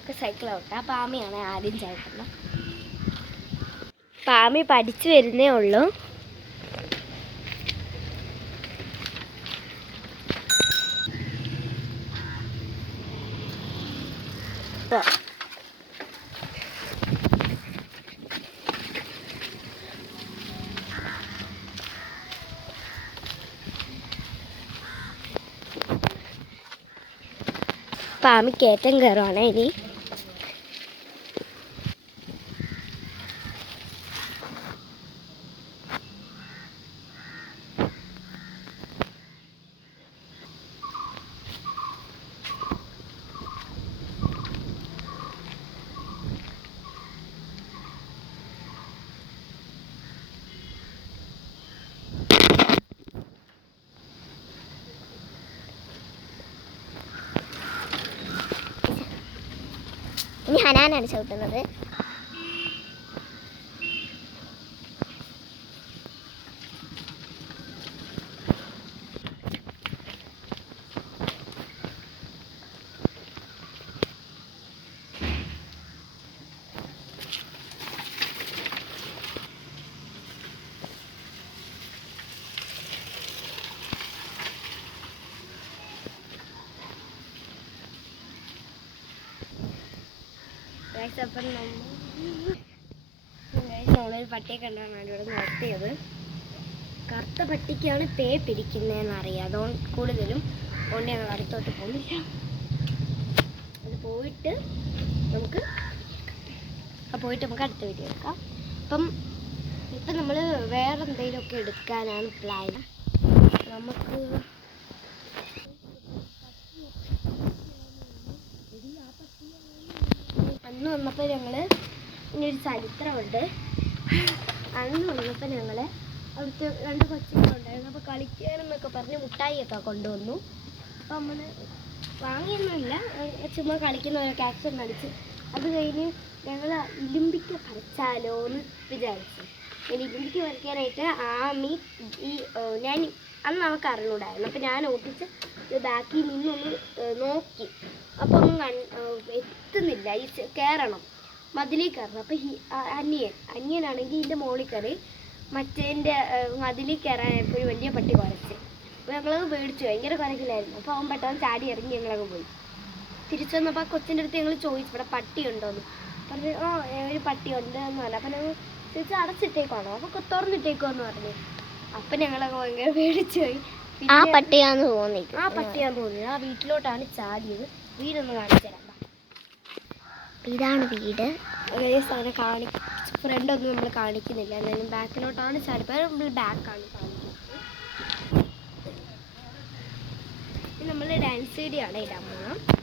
നമുക്ക് സൈക്കിൾ ഓട്ടാം. പാമിയാണ് ആദ്യം ചവിട്ടുന്നത്. പാമി പഠിച്ചു വരുന്നേ ഉള്ളൂ. പാമി കയറ്റം കയറുവാണ് ഇനി. ഇനി ഹനാനാണ് ചവിട്ടുന്നത്. അപ്പം നമ്മളൊരു പട്ടിയെ കണ്ടാണ് ഇവിടെ നിർത്തിയത്. കറുത്ത പട്ടിക്കാണ് പേ പിടിക്കുന്നതെന്ന് അറിയാം. അതുകൊണ്ട് കൂടുതലും കൊണ്ട് ഞങ്ങൾ അടുത്തോട്ട് പോകുന്നില്ല. അത് പോയിട്ട് നമുക്ക് അടുത്ത വീഡിയോ എടുക്കാം. ഇപ്പം നമ്മൾ വേറെ എന്തെങ്കിലുമൊക്കെ എടുക്കാനാണ് പ്ലാൻ. നമുക്ക് അന്ന് വന്നപ്പോൾ ഞങ്ങൾ ഇങ്ങനൊരു ചരിത്രമുണ്ട്. അന്ന് വന്നപ്പോൾ ഞങ്ങൾ അവിടുത്തെ 2 കൊച്ചുങ്ങളുണ്ടായിരുന്നു. അപ്പോൾ കളിക്കാനെന്നൊക്കെ പറഞ്ഞ് മുട്ടായിയൊക്കെ കൊണ്ടുവന്നു. അപ്പോൾ നമ്മൾ വാങ്ങിയൊന്നുമില്ല, ചുമ്മാ കളിക്കുന്നവരൊക്കെ ആക്ഷൻ കളിച്ച്. അത് കഴിഞ്ഞ് ഞങ്ങൾ ഇലുമ്പിക്ക പറിച്ചാലോ എന്ന് വിചാരിച്ചു. ഇലുമ്പിക്ക പറിക്കാനായിട്ട് ആമി ഞാൻ അന്ന് നമുക്ക് അറിഞ്ഞൂടായിരുന്നു. അപ്പോൾ ഞാൻ ഓട്ടിച്ച് ബാക്കിൽ നിന്നൊന്ന് നോക്കി. അപ്പോൾ ഒന്നും എത്തുന്നില്ല. ഈ കയറണം, മതിലിൽ കയറണം. അപ്പോൾ അനിയനാണെങ്കിൽ ഇതിൻ്റെ മുകളിൽ കയറി മറ്റേൻ്റെ മതിലിൽ കയറാനായപ്പോൾ ഒരു വലിയ പട്ടി കുരച്ച്. അപ്പോൾ ഞങ്ങളത് പേടിച്ചു, ഭയങ്കര കുരക്കിലായിരുന്നു. അപ്പോൾ അവൻ പെട്ടെന്ന് ചാടി ഇറങ്ങി ഞങ്ങളൊക്കെ പോയി. തിരിച്ചു വന്നപ്പോൾ ആ കൊച്ചിൻ്റെ അടുത്ത് ഞങ്ങൾ ചോദിച്ചു ഇവിടെ പട്ടി ഉണ്ടോയെന്ന്. പറഞ്ഞു ഒരു പട്ടി ഉണ്ട് എന്ന് പറഞ്ഞു. അപ്പം ഞങ്ങൾ തിരിച്ച് അടച്ചിട്ടേക്കാണോ, അപ്പോൾ തുറന്നിട്ടേക്കുമെന്ന് പറഞ്ഞു. അപ്പം ഞങ്ങളൊക്കെ ഭയങ്കര പേടിച്ചു പോയി. ആ പട്ടിയാന്ന് തോന്നി. ആ വീട്ടിലോട്ടാണ് ചാടിയത്. വീടൊന്ന് കാണിച്ചു തരാം. ഇതാണ് വീട്. അങ്ങനെ ഫ്രണ്ടൊന്നും നമ്മൾ കാണിക്കുന്നില്ല. എന്തായാലും ബാക്കിലോട്ടാണ് ചാടിപ്പോൾ നമ്മൾ ബാക്കാണ് കാണിക്കുന്നത്. നമ്മൾ ഡാൻസ് വീഡിയോ ആണ് ഇടാൻ പോകുന്നത്.